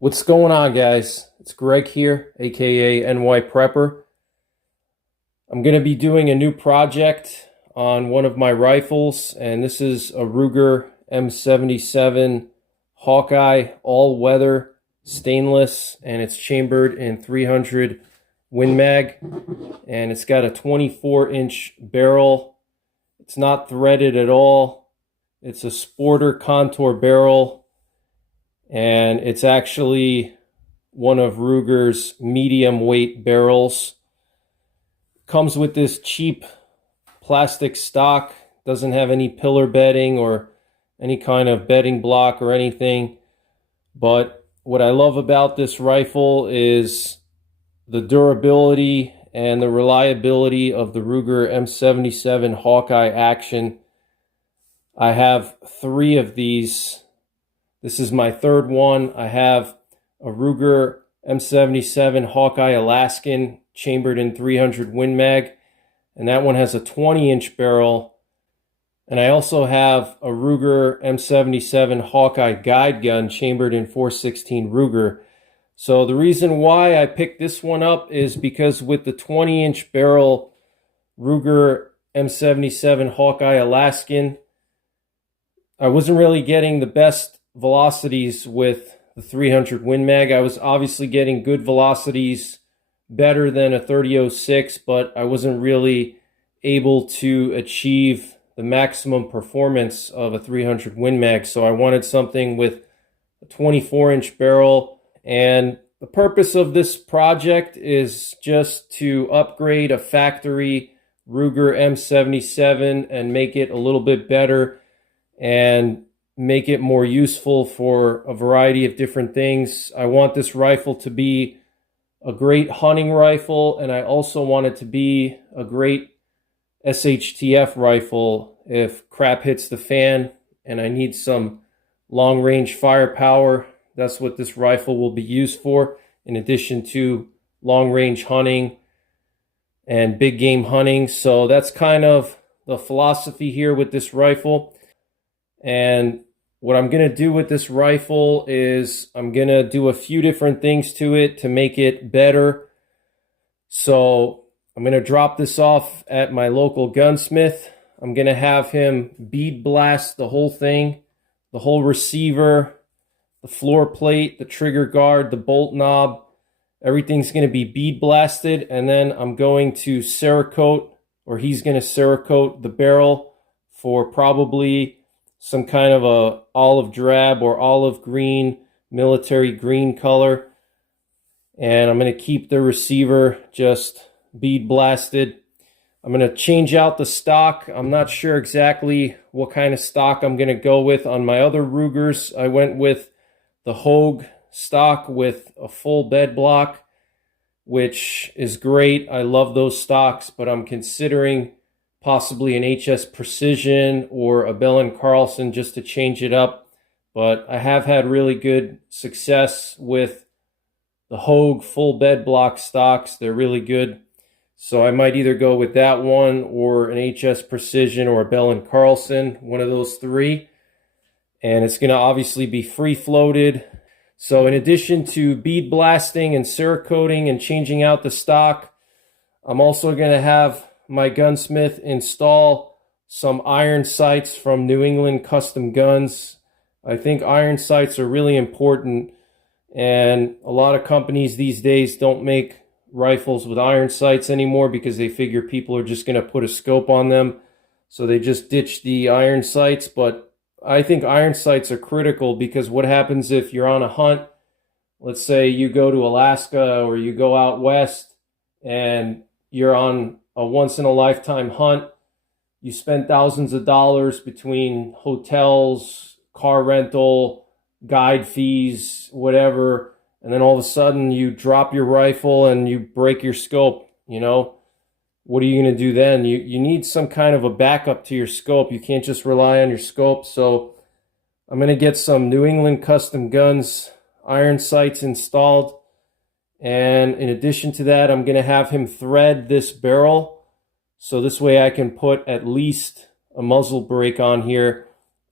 What's going on, guys? It's Greg here, aka NYPrepper. I'm going to be doing a new project on one of my rifles, and this is a Ruger M77 Hawkeye all-weather stainless, and it's chambered in 300 Win Mag, and it's got a 24-inch barrel. It's not threaded at all. It's a Sporter contour barrel, and it's actually one of Ruger's medium weight barrels. Comes with this cheap plastic stock, doesn't have any pillar bedding or any kind of bedding block or anything. But what I love about this rifle is the durability and the reliability of the Ruger M77 Hawkeye action. I have 3 of these. This is my 3rd one. I have a Ruger M77 Hawkeye Alaskan chambered in 300 Win Mag, and that one has a 20-inch barrel. And I also have a Ruger M77 Hawkeye guide gun chambered in 416 Ruger. So the reason why I picked this one up is because with the 20-inch barrel Ruger M77 Hawkeye Alaskan, I wasn't really getting the best velocities with the 300 Win Mag. I was obviously getting good velocities, better than a 30-06, but I wasn't really able to achieve the maximum performance of a 300 Win Mag. So I wanted something with a 24-inch barrel, and the purpose of this project is just to upgrade a factory Ruger M77 and make it a little bit better and make it more useful for a variety of different things. I want this rifle to be a great hunting rifle, and I also want it to be a great SHTF rifle if crap hits the fan and I need some long-range firepower. That's what this rifle will be used for, in addition to long-range hunting and big game hunting. So that's kind of the philosophy here with this rifle. And what I'm going to do with this rifle is I'm going to do a few different things to it to make it better. So I'm going to drop this off at my local gunsmith. I'm going to have him bead blast the whole thing, the whole receiver, the floor plate, the trigger guard, the bolt knob. Everything's going to be bead blasted, and then I'm going to Cerakote, or he's going to Cerakote the barrel for probably some kind of a olive drab or olive green, military green color. And I'm going to keep the receiver just bead blasted. I'm going to change out the stock. I'm not sure exactly what kind of stock I'm going to go with on my other Rugers. I went with the Hogue stock with a full bed block, which is great. I love those stocks, but I'm considering possibly an HS Precision or a Bell & Carlson just to change it up. But I have had really good success with the Hogue full bed block stocks. They're really good. So I might either go with that one or an HS Precision or a Bell & Carlson, one of those 3. And it's going to obviously be free floated. So in addition to bead blasting and Cerakoting and changing out the stock, I'm also going to have my gunsmith install some iron sights from New England Custom Guns. I think iron sights are really important, and a lot of companies these days don't make rifles with iron sights anymore because they figure people are just going to put a scope on them, so they just ditch the iron sights. But I think iron sights are critical, because what happens if you're on a hunt? Let's say you go to Alaska or you go out west and you're on a once-in-a-lifetime hunt. You spend thousands of dollars between hotels, car rental, guide fees, whatever, and then all of a sudden you drop your rifle and you break your scope. What are you going to do then? You need some kind of a backup to your scope. You can't just rely on your scope. So I'm going to get some New England Custom Guns iron sights installed. And in addition to that, I'm going to have him thread this barrel. So this way I can put at least a muzzle brake on here,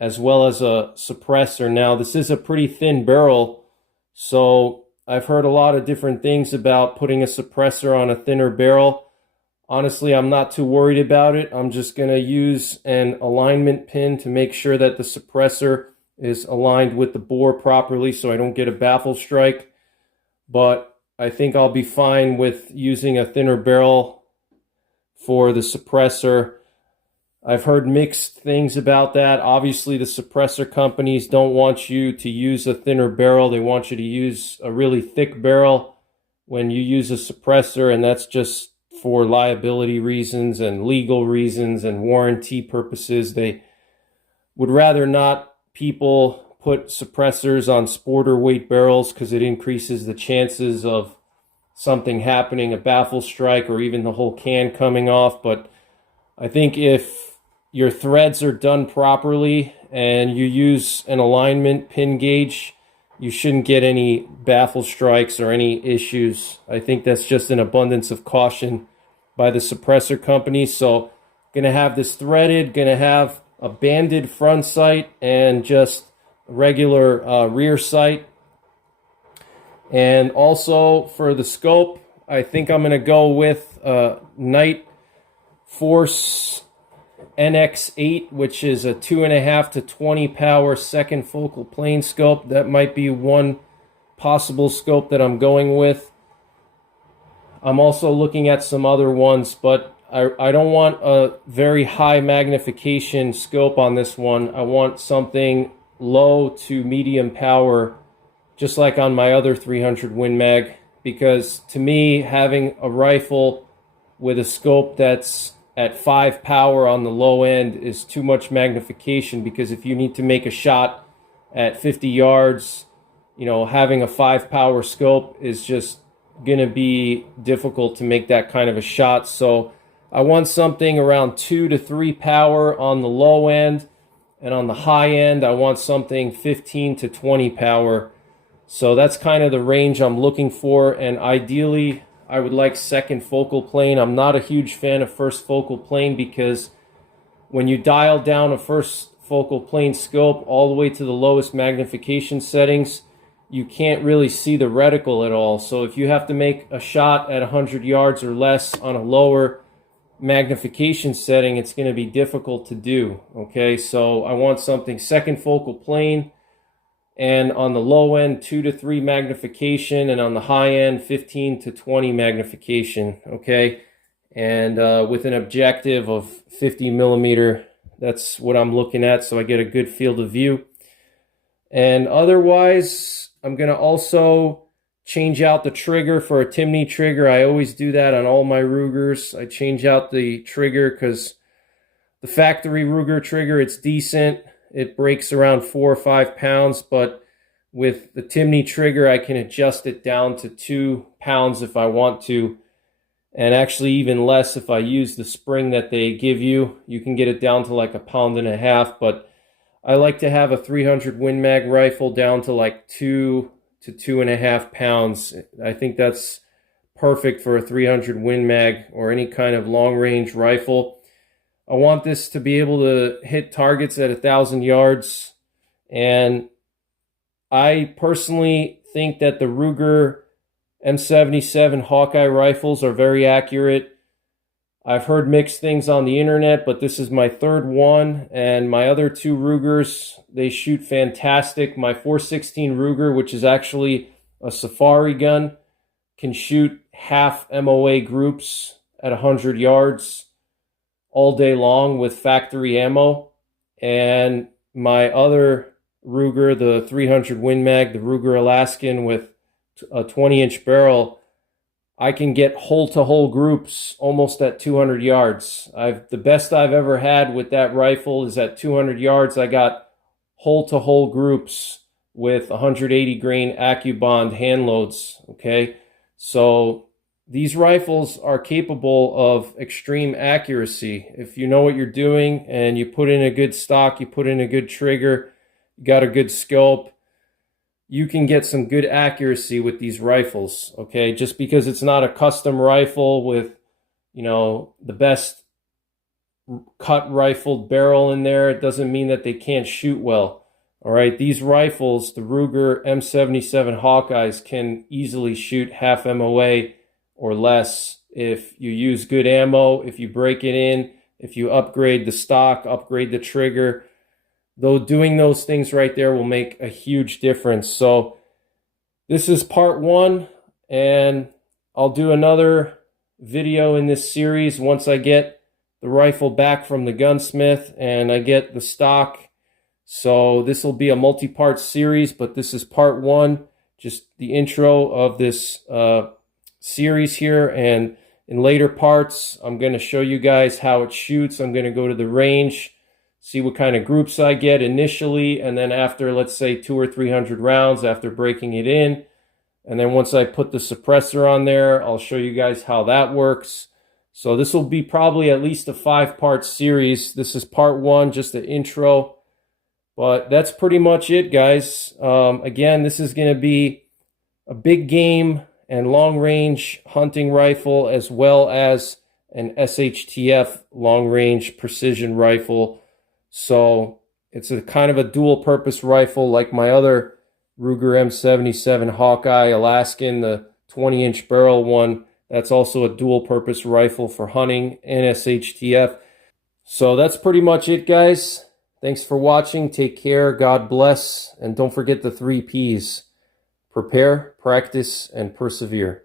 as well as a suppressor. Now, this is a pretty thin barrel, So I've heard a lot of different things about putting a suppressor on a thinner barrel. Honestly, I'm not too worried about it. I'm just going to use an alignment pin to make sure that the suppressor is aligned with the bore properly so I don't get a baffle strike. But I think I'll be fine with using a thinner barrel for the suppressor. I've heard mixed things about that. Obviously, the suppressor companies don't want you to use a thinner barrel. They want you to use a really thick barrel when you use a suppressor, and that's just for liability reasons and legal reasons and warranty purposes. They would rather not people put suppressors on sporter weight barrels because it increases the chances of something happening, a baffle strike, or even the whole can coming off. But I think if your threads are done properly and you use an alignment pin gauge, you shouldn't get any baffle strikes or any issues. I think that's just an abundance of caution by the suppressor company. So gonna have this threaded, gonna have a banded front sight and just regular rear sight. And also for the scope, I think I'm gonna go with Night Force NX8, which is a 2.5 to 20 power second focal plane scope. That might be one possible scope that I'm going with. I'm also looking at some other ones, but I don't want a very high magnification scope on this one. I want something low to medium power, just like on my other 300 Win Mag, because to me, having a rifle with a scope that's at 5 power on the low end is too much magnification, because if you need to make a shot at 50 yards, you know, having a 5 power scope is just going to be difficult to make that kind of a shot. So I want something around 2 to 3 power on the low end, and on the high end I want something 15 to 20 power. So that's kind of the range I'm looking for, and ideally I would like second focal plane. I'm not a huge fan of first focal plane because when you dial down a first focal plane scope all the way to the lowest magnification settings, you can't really see the reticle at all. So if you have to make a shot at 100 yards or less on a lower magnification setting, it's going to be difficult to do. Okay, so I want something second focal plane, and on the low end 2 to 3 magnification, and on the high end 15 to 20 magnification. Okay, and with an objective of 50 millimeter. That's what I'm looking at, so I get a good field of view. And otherwise, I'm going to also change out the trigger for a Timney trigger. I always do that on all my Rugers. I change out the trigger because the factory Ruger trigger, it's decent. It breaks around 4 or 5 pounds, but with the Timney trigger, I can adjust it down to 2 pounds if I want to, and actually even less if I use the spring that they give you. You can get it down to like 1.5 pounds, but I like to have a 300 Win Mag rifle down to like 2 to 2.5 pounds. I think that's perfect for a 300 Win Mag or any kind of long range rifle. I want this to be able to hit targets at 1,000 yards, and I personally think that the Ruger M77 Hawkeye rifles are very accurate. I've heard mixed things on the internet, but this is my third one, and my other 2 Rugers, they shoot fantastic. My 416 Ruger, which is actually a safari gun, can shoot half MOA groups at 100 yards all day long with factory ammo. And my other Ruger, the 300 Win Mag, the Ruger Alaskan with a 20-inch barrel, I can get hole-to-hole groups almost at 200 yards. The best I've ever had with that rifle is at 200 yards. I got hole-to-hole groups with 180 grain AccuBond hand loads. Okay, so these rifles are capable of extreme accuracy. If you know what you're doing and you put in a good stock, you put in a good trigger, you got a good scope, you can get some good accuracy with these rifles. Okay, just because it's not a custom rifle with, you know, the best cut rifled barrel in there, it doesn't mean that they can't shoot well. All right, these rifles, the Ruger M77 Hawkeyes, can easily shoot half MOA or less if you use good ammo, if you break it in, if you upgrade the stock, upgrade the trigger. Though doing those things right there will make a huge difference. So this is part one, and I'll do another video in this series once I get the rifle back from the gunsmith and I get the stock. So this will be a multi-part series, but this is part one, just the intro of this series here. And in later parts, I'm going to show you guys how it shoots. I'm going to go to the range, see what kind of groups I get initially, and then after, let's say, 200 or 300 rounds, after breaking it in, and then once I put the suppressor on there, I'll show you guys how that works. So this will be probably at least a 5-part series. This is part one, just the intro. But that's pretty much it, guys. Again, this is going to be a big game and long-range hunting rifle, as well as an SHTF long-range precision rifle. So it's a kind of a dual-purpose rifle like my other Ruger M77 Hawkeye Alaskan, the 20-inch barrel one. That's also a dual-purpose rifle for hunting and SHTF. So that's pretty much it, guys. Thanks for watching. Take care. God bless. And don't forget the 3 Ps. Prepare, practice, and persevere.